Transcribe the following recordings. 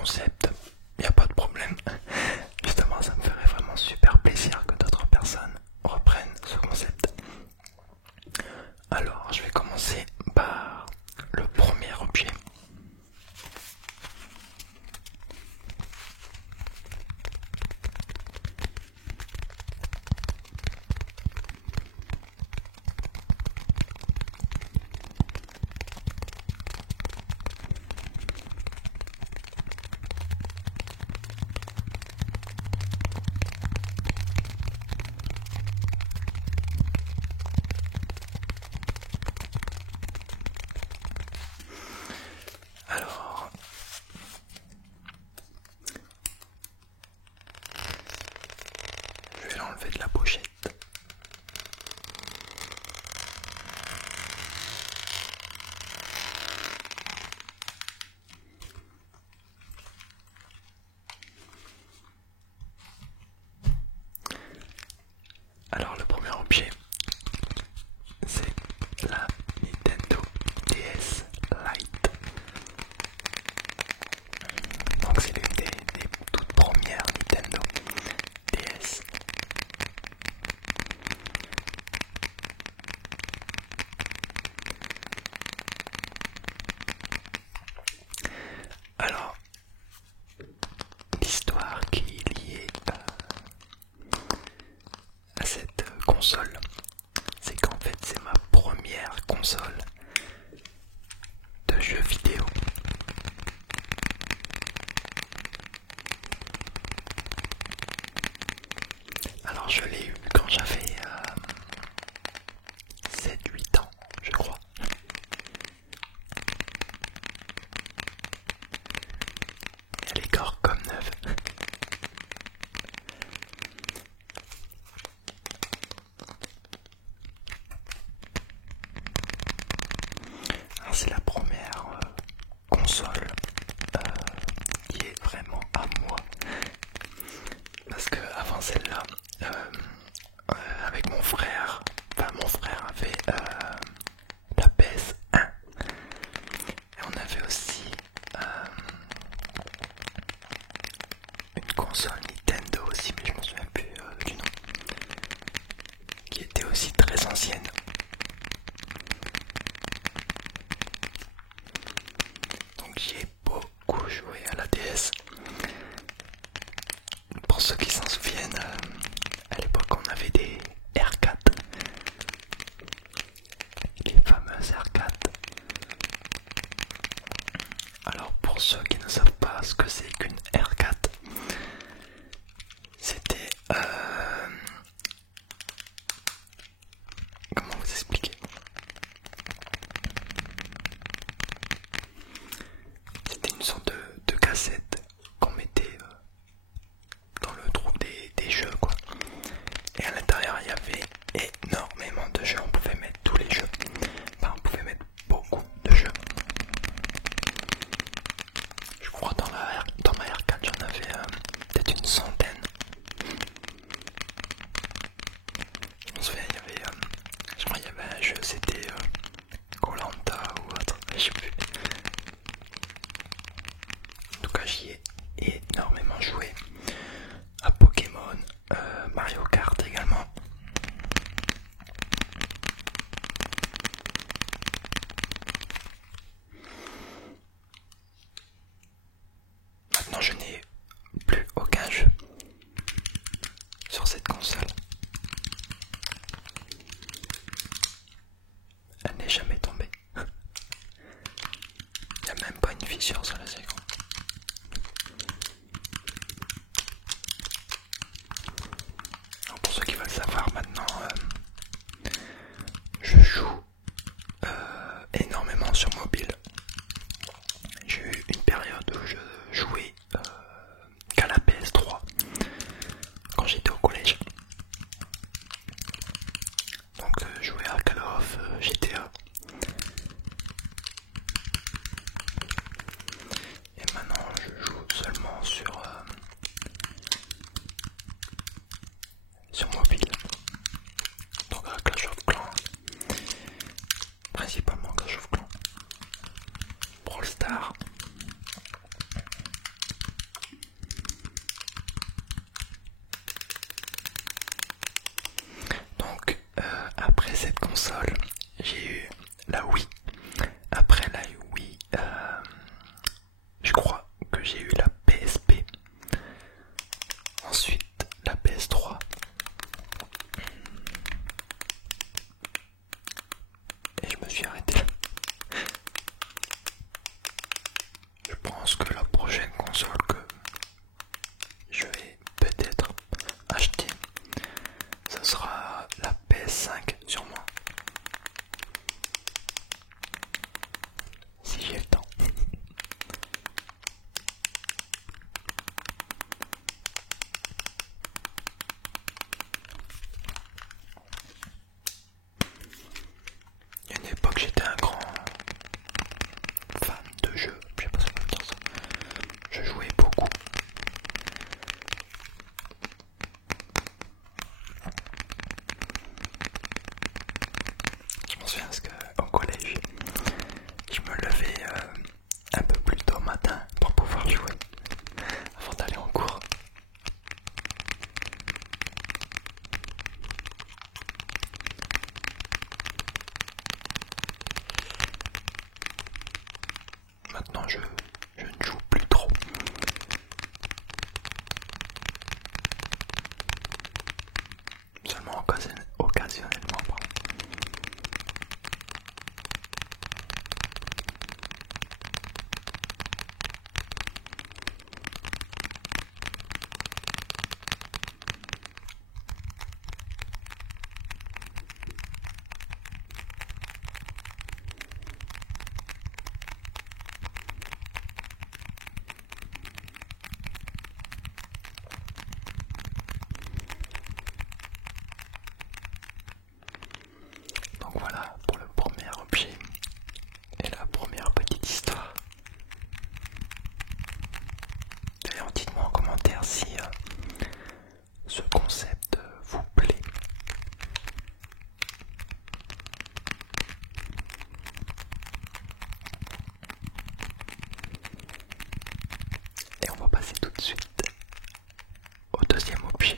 concept, il n'y a pas de problème. Justement, ça me ferait vraiment super plaisir que d'autres personnes reprennent ce concept. Alors, je vais commencer par le premier objet. Alors, je vais l'enlever de la pochette. Alors, le premier objet, c'est la Nintendo DS Lite. Donc c'est l'une des toutes premières Nintendo DS. Alors, l'histoire qui est liée à cette console, c'est qu'en fait c'est ma première console de jeux vidéo. Alors je l'ai eu quand j'avais 7-8 ans, je crois. Elle est corps comme neuve. Alors c'est la première console qui est vraiment à moi. Parce que avant celle-là, avec mon frère, mon frère avait la PS1 et on avait aussi une console Nintendo aussi, mais je me souviens plus du nom, qui était aussi très ancienne. Donc j'y ai beaucoup joué à la DS. Pour ceux qui s'en souviennent, à l'époque on avait des R4, les fameuses R4. Alors pour ceux qui ne savent pas ce que c'est qu'une R4, c'était comment vous expliquer? C'était une sorte de cassette qu'on mettait dans le trou des jeux quoi. Et à l'intérieur il y avait énormément de jeux, on pouvait mettre tous les jeux. Enfin, on pouvait mettre beaucoup de jeux. Je crois dans ma R4 j'en avais peut-être une centaine. Je me souviens je crois qu'il y avait un jeu, c'était koh ou autre, je sais plus. En tout cas j'y ai énormément joué. À Pokémon, Mario Kart également. Maintenant je n'ai plus aucun jeu sur cette console. Elle n'est jamais tombée. Il n'y a même pas une fissure sur les écrans. Alors pour ceux qui veulent savoir maintenant, je joue énormément sur mobile. J'ai eu une période où je jouais qu'à la PS3 quand j'étais au collège. j'ai eu la PSP, ensuite la PS3, et je me suis arrêté là. Je pense que la prochaine console que je vais peut-être acheter, ça sera la PS5 sûrement, si j'ai le temps. Il y a une époque, j'étais un grand fan de jeux, je sais pas si on peut dire ça. Je jouais beaucoup. Je m'en souviens parce qu'au collège, je me levais un peu plus tôt au matin pour pouvoir jouer avant d'aller en cours. Maintenant, je ne joue plus trop. Seulement occasionnellement, pardon. Donc voilà pour le premier objet et la première petite histoire. D'ailleurs, dites-moi en commentaire si ce concept vous plaît. Et on va passer tout de suite au deuxième objet.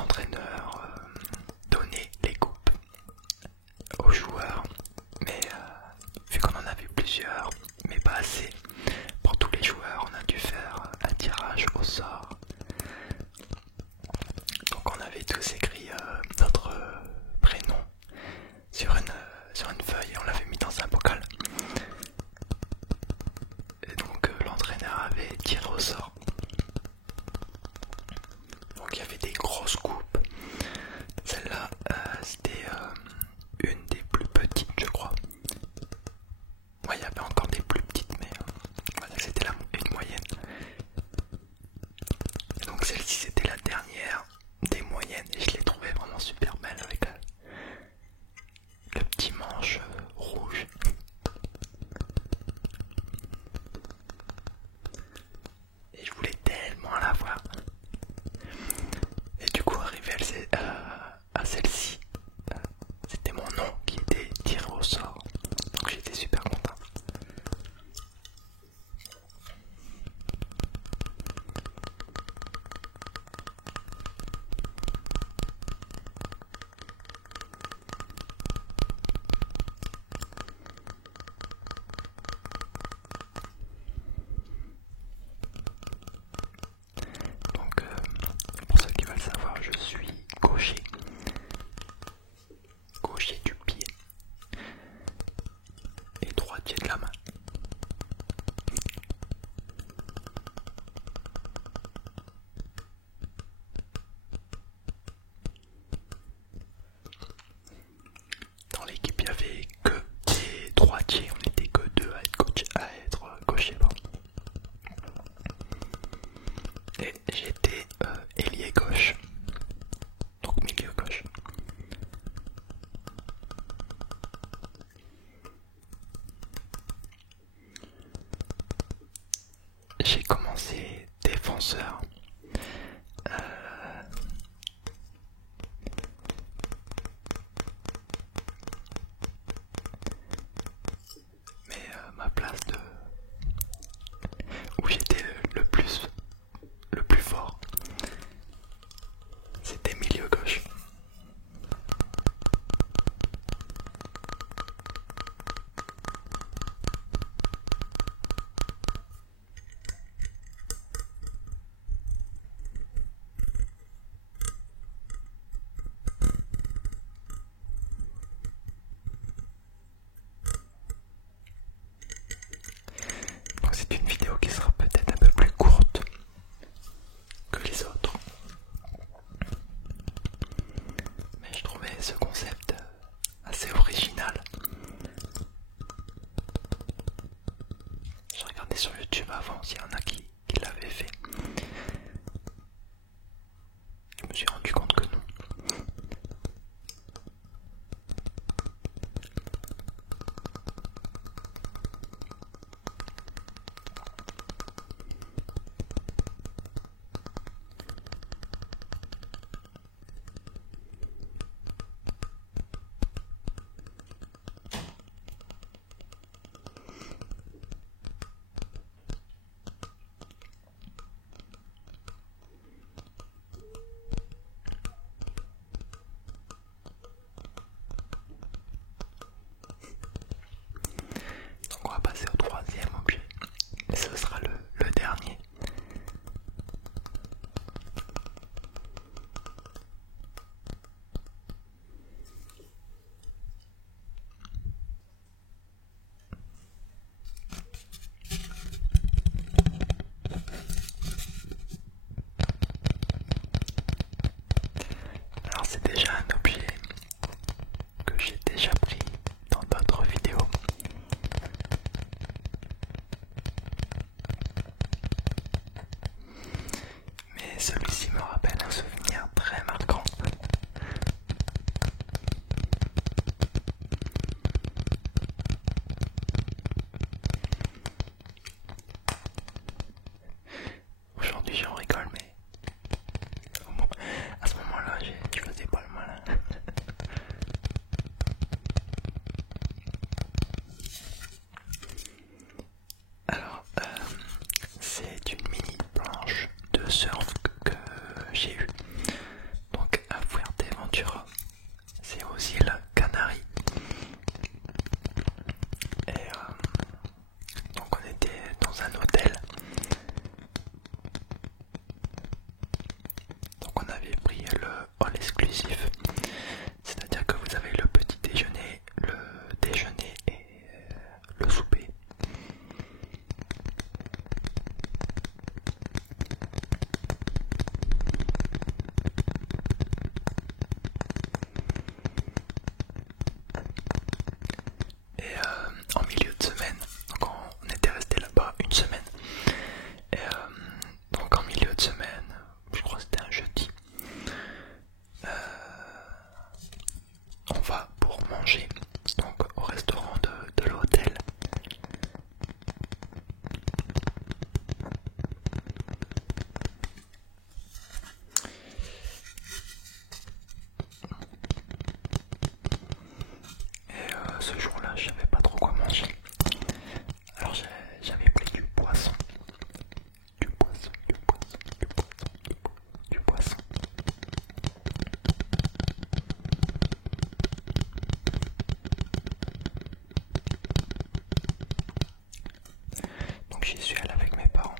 l'entraîneur donnait les coupes aux joueurs, mais vu qu'on en avait plusieurs, mais pas assez pour tous les joueurs, on a dû faire un tirage au sort. Donc on avait tous écrit notre prénom sur une feuille et on l'avait mis dans un bocal. Et donc l'entraîneur avait tiré au sort. Donc il y avait des grosses coupes. Celle-là, c'était une des plus petites, je crois. Ouais, il y avait encore des plus petites, mais voilà, c'était une moyenne. Et donc celle-ci, c'était la dernière des moyennes et je l'ai trouvée vraiment super belle avec le petit manche rouge. Et je voulais tellement la voir. Et du coup, arrivé à celle-ci, c'était mon nom qui était tiré au sort. Donc j'étais super content. Donc pour ceux qui veulent savoir, je suis gaucher. Gaucher du pied et droitier de la main. Dans l'équipe, il n'y avait que des droitiers, on n'était que deux à être gaucher. Et j'étais ailier gauche, donc milieu gauche. J'ai commencé défenseur. Mais ma place où j'étais le plus fort, c'était milieu gauche. Donc c'est une vidéo qui sera peut-être un peu plus courte que les autres. Mais je trouvais ce concept assez original. J'ai regardé sur YouTube avant s'il y en a qui l'avaient fait. Je me suis rendu compte que non. Donc on va passer au troisième objet. Et ce sera le dernier. Alors c'est déjà un objet que j'ai déjà pris dans d'autres vidéos. Mais celui-ci me rappelle un souvenir très marquant. Aujourd'hui j'en rigole, mais à ce moment-là je faisais pas le malin. aventure, c'est aux îles Canaries. Et donc on était dans un hôtel. Donc on avait pris le all exclusif, c'est-à-dire que vous avez le petit déjeuner, le déjeuner et le souper. Et en milieu de semaine, donc on était resté là-bas une semaine. Et donc en milieu de semaine, je crois que c'était un jeudi, on va pour manger donc au restaurant de l'hôtel. Et ce jour-là, je savais pas trop quoi manger. Alors j'avais pris du poisson. Du poisson, du poisson, du poisson, du poisson. Donc j'y suis allé avec mes parents.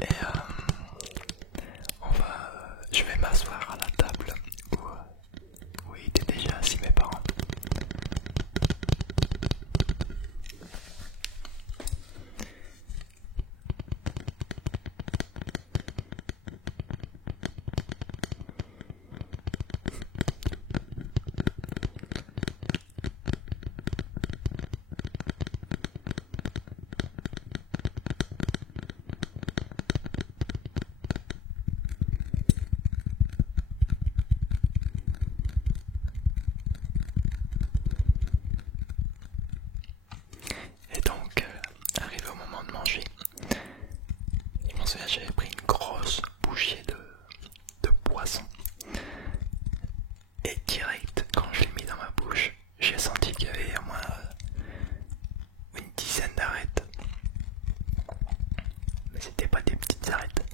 Et je vais m'asseoir à la table où étaient déjà assis mes parents. Et donc, arrivé au moment de manger, je m'en souviens, j'avais pris une grosse bouchée de poisson. Et direct, quand je l'ai mis dans ma bouche, j'ai senti qu'il y avait au moins une dizaine d'arêtes. Mais c'était pas des petites arêtes.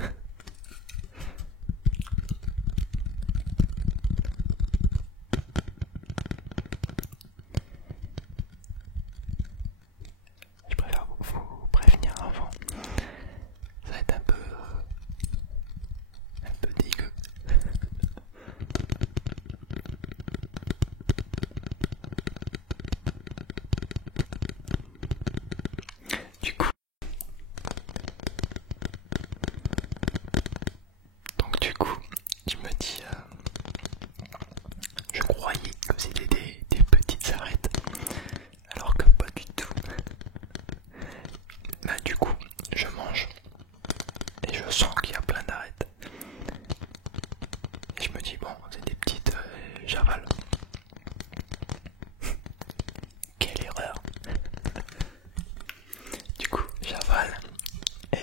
Je préfère vous prévenir avant. Ça va être un peu dégueu. Du coup, je me dis, je croyais que c'était des petites arêtes, alors que pas du tout. Bah du coup, je mange et je sens qu'il y a plein d'arêtes. Et je me dis bon, c'est des petites, j'avale. Quelle erreur. Du coup, j'avale et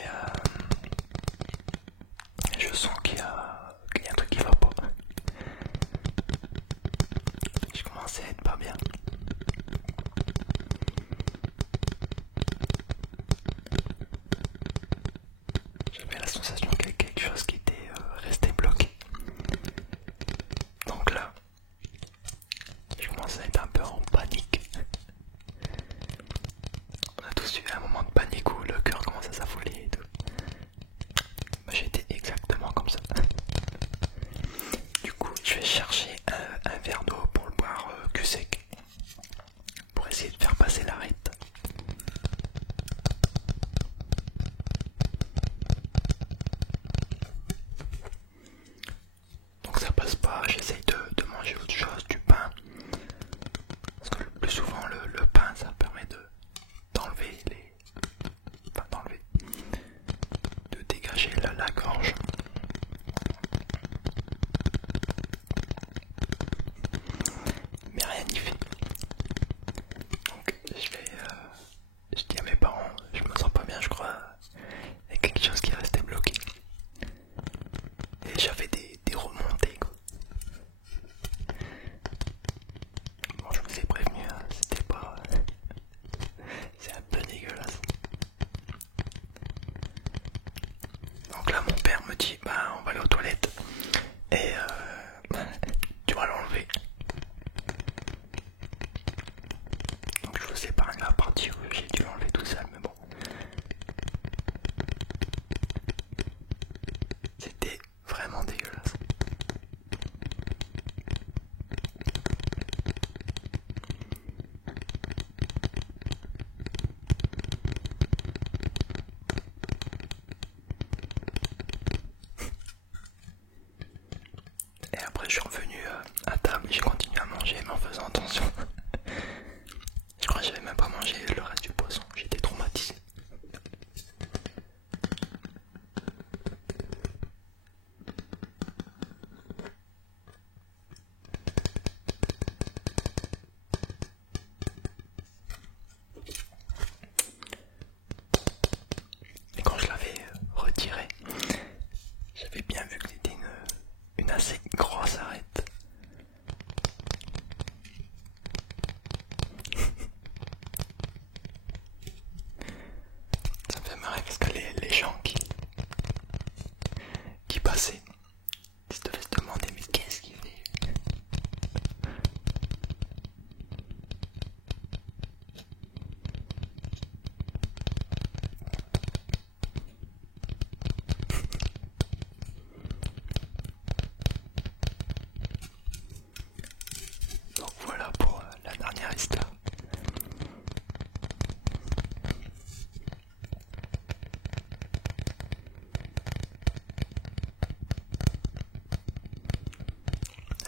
je sens qu'il y a un truc qui va pas. Je commençais à être pas bien. J'avais la sensation qu'il y avait quelque chose qui était resté bloqué. Donc là, je commençais à être un peu en panique. On a tous eu un moment de panique où le cœur commence à s'affoler et tout. Moi j'étais exactement comme ça. Du coup, je vais chercher un verre d'eau pour le boire cul sec. Pour essayer de faire passer l'arête. Donc ça passe pas, j'essaye de manger autre chose, du pain. Parce que le plus souvent le pain ça permet d'enlever de dégager la gorge. après je suis revenu à table et j'ai continué à manger mais en faisant attention. Je crois que j'avais même pas mangé le reste du poisson, j'étais traumatisé. Et quand je l'avais retiré, j'avais bien vu que c'était une assez grosse arête. Ça me fait marrer parce que les gens qui passaient, ils devaient se demander mais qu'est-ce qu'il fait? Donc voilà pour la dernière histoire.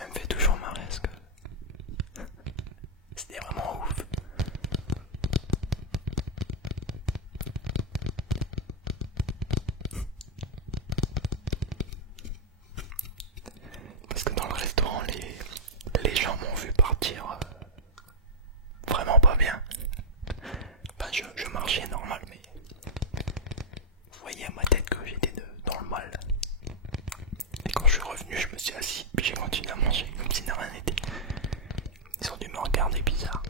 Elle me fait toujours marrer parce que c'était vraiment ouf. Parce que dans le restaurant, les gens m'ont vu partir vraiment pas bien. Enfin, je marchais normal, mais vous voyez à ma tête que j'étais dans le mal. Et quand je suis revenu, je me suis assis, puis j'ai continué à manger comme si de rien n'était. Ils ont dû me regarder bizarre.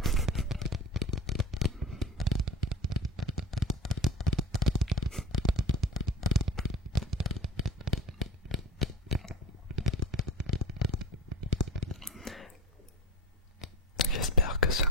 J'espère que ce